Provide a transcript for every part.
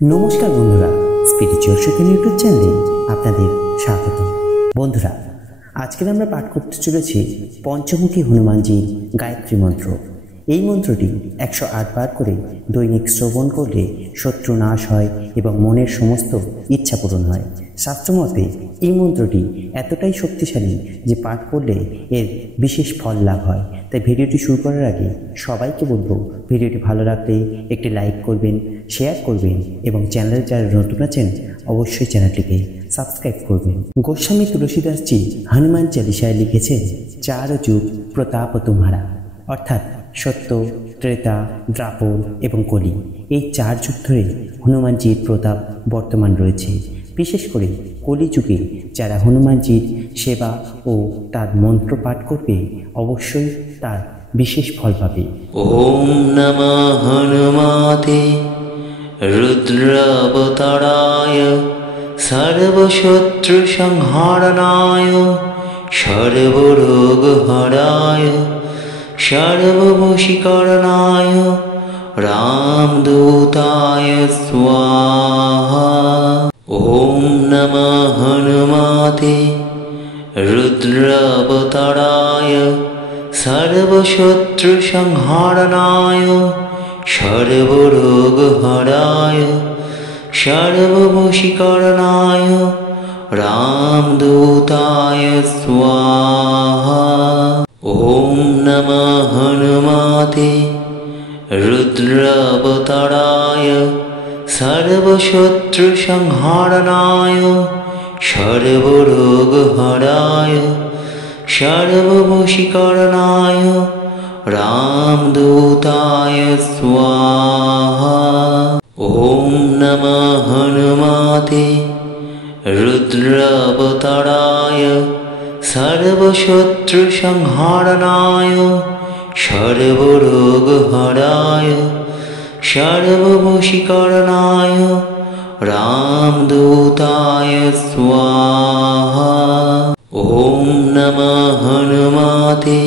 নমস্কার বন্ধুরা, স্পিরিচুয়াল শক্তি ইউটিউব চ্যানেলে আপনাদের স্বাগত। বন্ধুরা, আজকে আমরা পাঠ করতে চলেছি পঞ্চমুখী হনুমানজির গায়ত্রী মন্ত্র। এই মন্ত্রটি 108 বার করে দৈনিক শ্রবণ করলে শত্রু নাশ হয় এবং মনের সমস্ত ইচ্ছা পূরণ হয়। শাস্ত্রমতে এই মন্ত্রটি এতটাই শক্তিশালী যে পাঠ করলে এর বিশেষ ফল লাভ হয়। তাই ভিডিওটি শুরু করার আগে সবাইকে বলবো, ভিডিওটি ভালো লাগলে একটি লাইক করবেন, শেয়ার করবেন এবং চ্যানেলে যারা নতুন আছেন অবশ্যই চ্যানেলটিকে সাবস্ক্রাইব করবেন। গোস্বামী তুলসীদাসজি হনুমান চালিসায় লিখেছেন, 4 যুগ প্রতাপ তোমারা, অর্থাৎ সত্য, ত্রেতা, দ্বাপর এবং কলি, এই 4 যুগ ধরে হনুমানজির প্রতাপ বর্তমান রয়েছে। বিশেষ করে কলিযুগে যারা হনুমানজির সেবা ও তার মন্ত্র পাঠ করবে অবশ্যই তার বিশেষ ফল পাবে। ওম নমঃ হনুমতে রুদ্রাবতারায় সর্বশত্রু সংহারণায় সর্বরোগহরায় সর্ববশীকরণায় রামদূতায় স্বাহা। ওম নমঃ হনুমতে রুদ্রাবতারায় সর্বশত্রু সংহারণায় সর্বরোগহরায় সর্ববশীকরণায় রামদূতায় স্বাহা। ওম নমঃ হনুমতে রুদ্রাবতারায় সর্বশত্রু সংহারণায় সর্বরোগহরায় সর্ববশীকরণায় রামদূতায় স্বাহা। ওম নমঃ হনুমতে রুদ্রাবতারায় সর্বশত্রু সংহারণায় সর্বরোগহরায় সর্ববশীকরণায় রামদূতায় স্বাহা। ওম নমঃ হনুমতে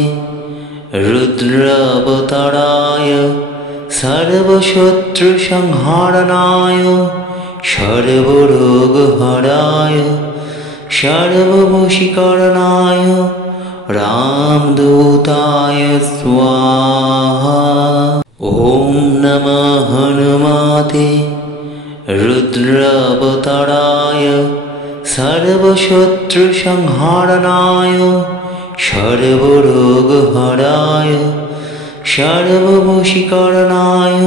রুদ্রাবতারায় সর্বশত্রু সংহারণায় সর্বরোগহরায় সর্ববশীকরণায় রামদূতায় স্বাহা। ওম নমঃ হনুমতে রুদ্রাবতারায় সর্বশত্রু সংহারণায় সর্বরোগহরায় সর্ববশীকরণায়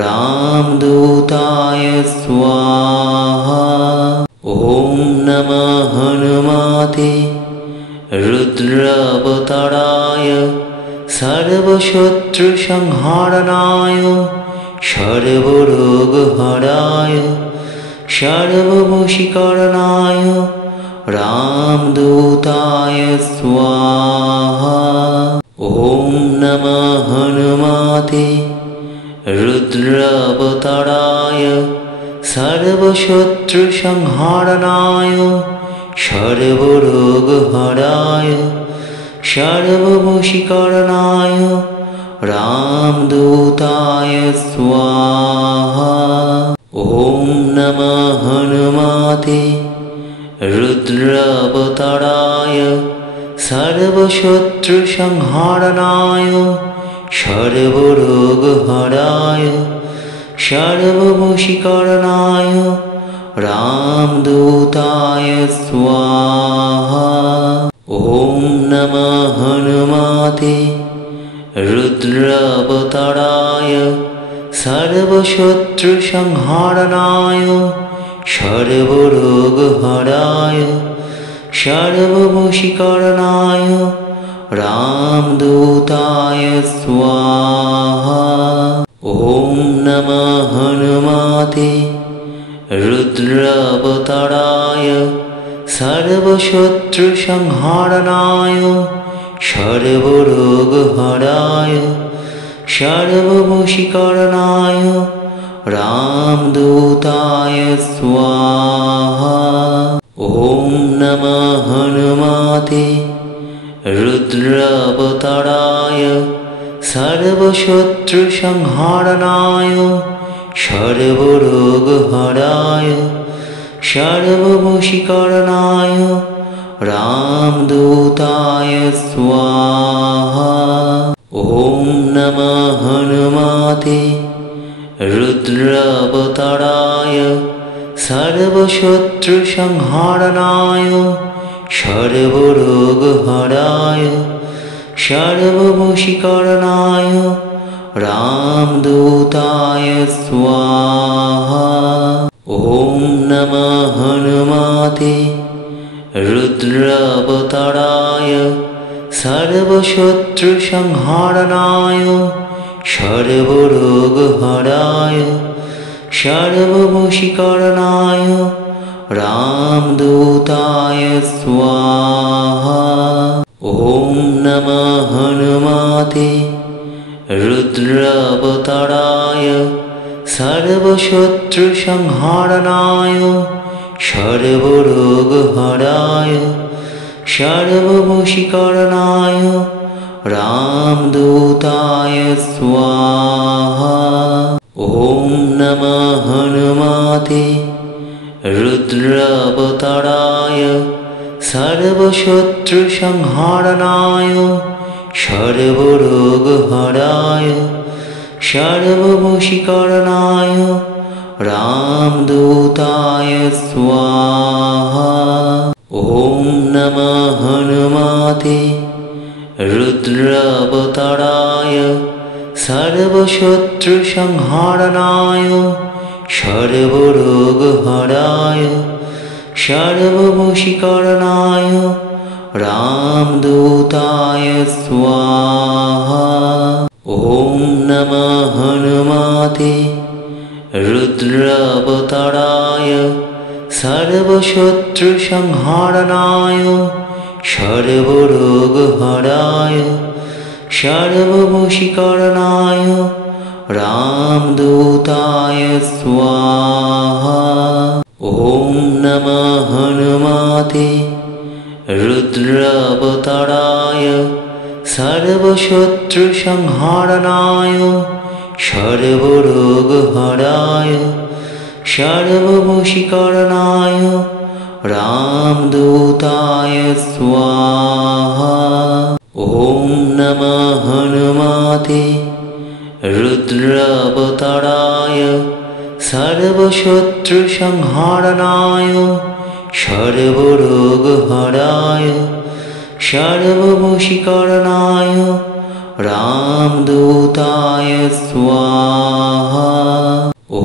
রামদূতায় স্বাহা। ওম নমঃ হনুমতে রুদ্রাবতারায় সর্বশত্রু সংহারণায় সর্বরোগহরায় সর্ববশীকরণায় রামদূতায় স্বাহা। ওম নমঃ হনুমতে রুদ্রাবতারায় সর্বশত্রু সংহারণায় সর্বরোগহরায় সর্ববশীকরণায় রামদূতায় স্বাহা। ওম নমঃ হনুমতে রুদ্রাবতারায় সর্বশত্রু সংহারণায় সর্বরোগহরায় সর্ববশীকরণায় রামদূতায় স্বাহা। ওম নমঃ হনুমতে রুদ্রাবতারায় সর্বশত্রু সংহারণায় সর্বরোগহরায় সর্ববশীকরণায় রামদূতায় স্বাহা। ওম নমঃ হনুমতে রুদ্রাবতারায় সর্বশত্রু সংহারণায় সর্বরোগহরায় সর্ববশীকরণায় রামদূতায় স্বাহা। ওম নমঃ হনুমতে রুদ্রাবতারায় সর্বশত্রু সংহারণায় সর্বরোগ सर्वरोगहराय सर्ववशीकरणाय रामदूताय स्वाहा। ॐ नमः हनुमते रुद्रावताराय सर्वशत्रुसंहारणाय सर्वरोगहराय सर्ववशीकरणाय रामदूताय स्वाहा। ॐ नमः हनुमते रुद्रावताराय सर्वशत्रुसंहारणाय सर्वरोगहराय सर्ववशीकरणाय रामदूताय स्वाहा। ॐ नमः हनुमते रुद्रावताराय सर्वशत्रुसंहारणाय सर्वरोगहराय सर्ववशीकरणाय रामदूताय स्वाहा। ॐ नमः हनुमते रुद्रावताराय सर्वशत्रुसंहारणाय सर्वरोगहराय सर्ववशीकरणाय रामदूताय स्वाहा। ॐ नमः हनुमते रुद्रावताराय सर्वशत्रुसंहारणाय सर्वरोगहराय सर्ववशीकरणाय रामदूताय स्वाहा। ॐ नमः हनुमते रुद्रावताराय सर्वशत्रुसंहारणाय सर्वरोगहराय सर्ववशीकरणाय रामदूताय स्वाहा। ॐ नमः हनुमते रुद्रावताराय सर्वशत्रुसंहारणाय सर्वरोगहराय सर्ववशीकरणाय रामदूताय स्वाहा। ॐ नमः हनुमते रुद्रावताराय सर्वशत्रुसंहारणाय सर्वरोगहराय सर्ववशीकरणाय रामदूताय स्वाहा। ॐ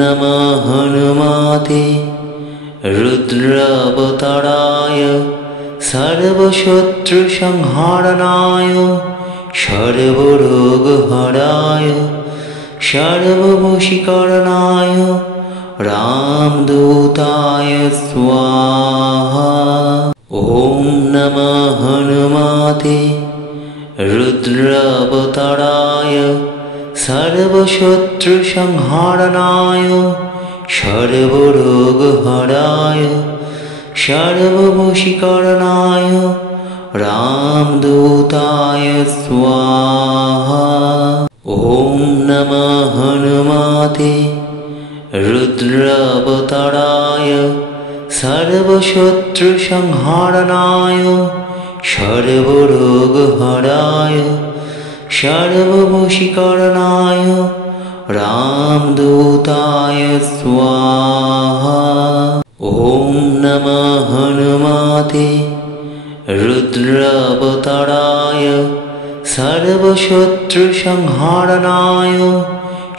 नमः हनुमते रुद्रावताराय सर्वशत्रुसंहारणाय सर्वरोगहराय सर्ववशीकरणाय रामदूताय स्वाहा। ॐ नमः हनुमते रुद्रावताराय सर्वशत्रुसंहारणाय सर्वरोगहराय सर्ववशीकरणाय रामदूताय स्वाहा। ॐ नमः हनुमते रुद्रावताराय सर्वशत्रुसंहारणाय सर्वरोगहराय सर्ववशीकरणाय रामदूताय स्वाहा। ॐ नमः हनुमते रुद्रावताराय सर्वशत्रुसंहारणाय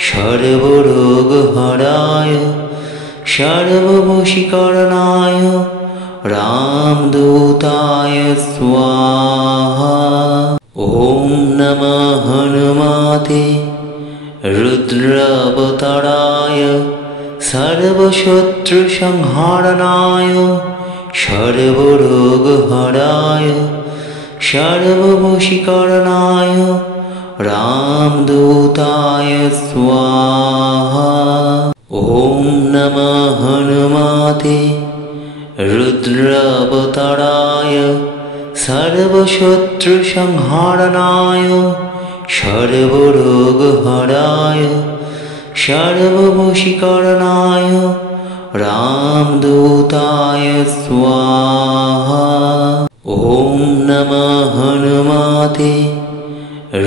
सर्वरोगहराय सर्ववशीकरणाय रामदूताय स्वाहा। ॐ नमः हनुमते रुद्रावताराय सर्वशत्रुसंहारणाय सर्वरोगहराय सर्ववशीकरणाय रामदूताय स्वाहा। ॐ नमः हनुमते रुद्रावताराय सर्वशत्रुसंहारणाय सर्वरोगहराय सर्ववशीकरणाय रामदूताय स्वाहा। ॐ नमः हनुमते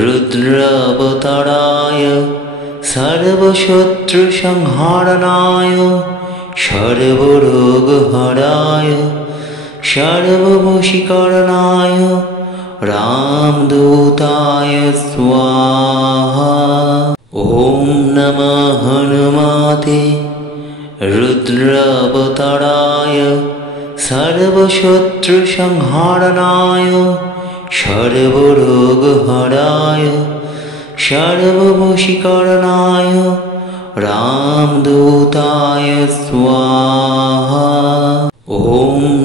रुद्रावताराय सर्वशत्रुसंहारणाय सर्वरोगहराय सर्ववशीकरणाय रामदूताय स्वाहा। ॐ नमः हनुमते रुद्रावताराय सर्वशत्रुसंहारणाय सर्वरोगहराय सर्ववशीकरणाय रामदूताय स्वाहा। ॐ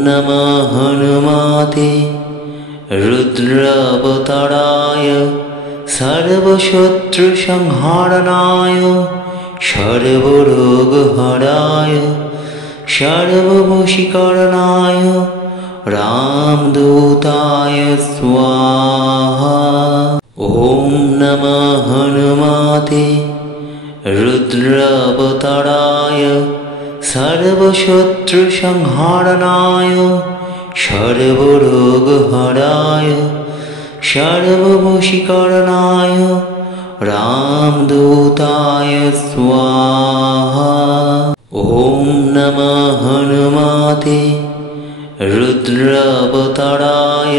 नमः हनुमते रुद्रावताराय सर्वशत्रुसंहारणाय सर्वरोगहराय सर्ववशीकरणाय रामदूताय स्वाहा। ॐ नमः हनुमते रुद्रावताराय सर्वशत्रुसंहारणाय सर्वरोगहराय सर्ववशीकरणाय रामदूताय स्वाहा। ॐ नमः हनुमते रुद्रावताराय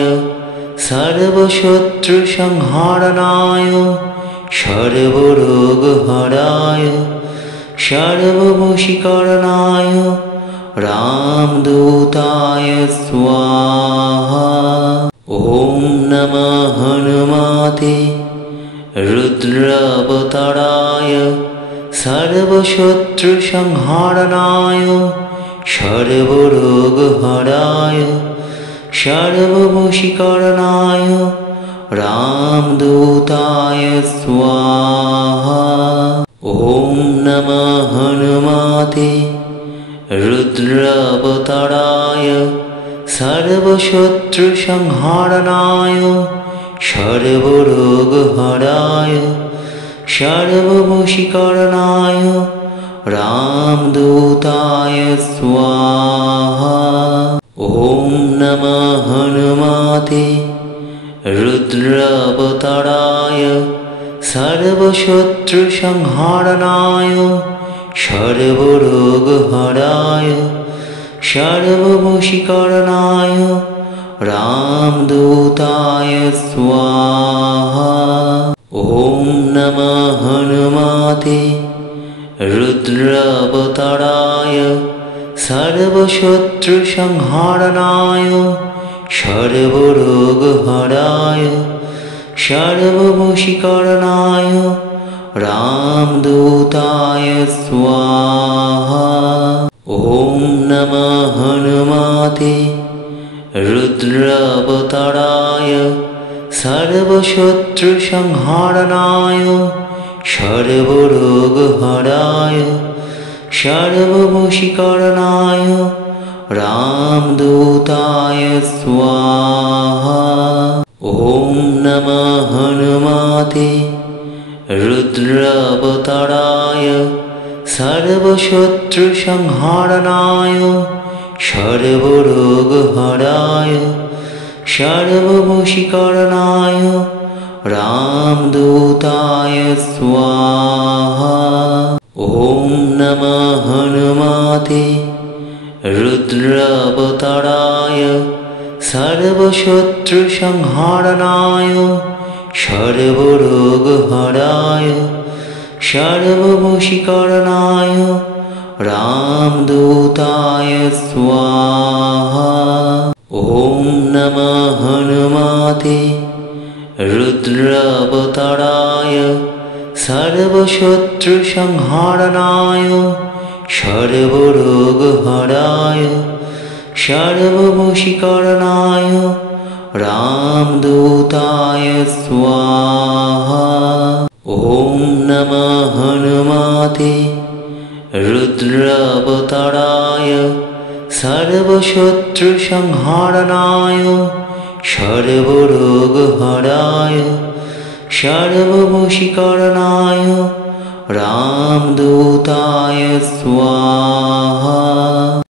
सर्वशत्रुसंहारणाय सर्वरोगहराय सर्ववशीकरणाय रामदूताय स्वाहा। ॐ नमः हनुमते रुद्रावताराय सर्वशत्रुसंहारणाय सर्वरोगहराय सर्ववशीकरणाय रामदूताय स्वाहा। ॐ नमः हनुमते रुद्रावताराय सर्वशत्रुसंहारणाय सर्वरोगहराय सर्ववशीकरणाय रामदूताय स्वाहा। ॐ नमः हनुमते रुद्रावताराय सर्वशत्रुसंहारणाय सर्वरोगहराय सर्ववशीकरणाय रामदूताय स्वाहा। ॐ नमः हनुमते रुद्रावताराय सर्वशत्रुसंहारणाय सर्वरोगहराय सर्ववशीकरणाय रामदूताय स्वाहा। ॐ नमः हनुमते रुद्रावताराय सर्वशत्रुसंहारणाय सर्वरोगहराय सर्ववशीकरणाय रामदूताय स्वाहा। ॐ नमः हनुमते रुद्रावताराय सर्वशत्रुसंहारणाय सर्वरोगहराय सर्ववशीकरणाय रामदूताय स्वाहा। ॐ नमः हनुमते रुद्रावताराय सर्वशत्रुसंहारणाय सर्वरोगहराय सर्ववशीकरणाय रामदूताय स्वाहा। ॐ नमः हनुमते रुद्रावताराय सर्वशत्रुसंहारणाय सर्वरोगहराय सर्ववशीकरणाय रामदूताय स्वाहा। ॐ नमः हनुमते रुद्रावताराय सर्वशत्रुसंहारणाय सर्वरोगहराय सर्ववशीकरणाय रामदूताय स्वाहा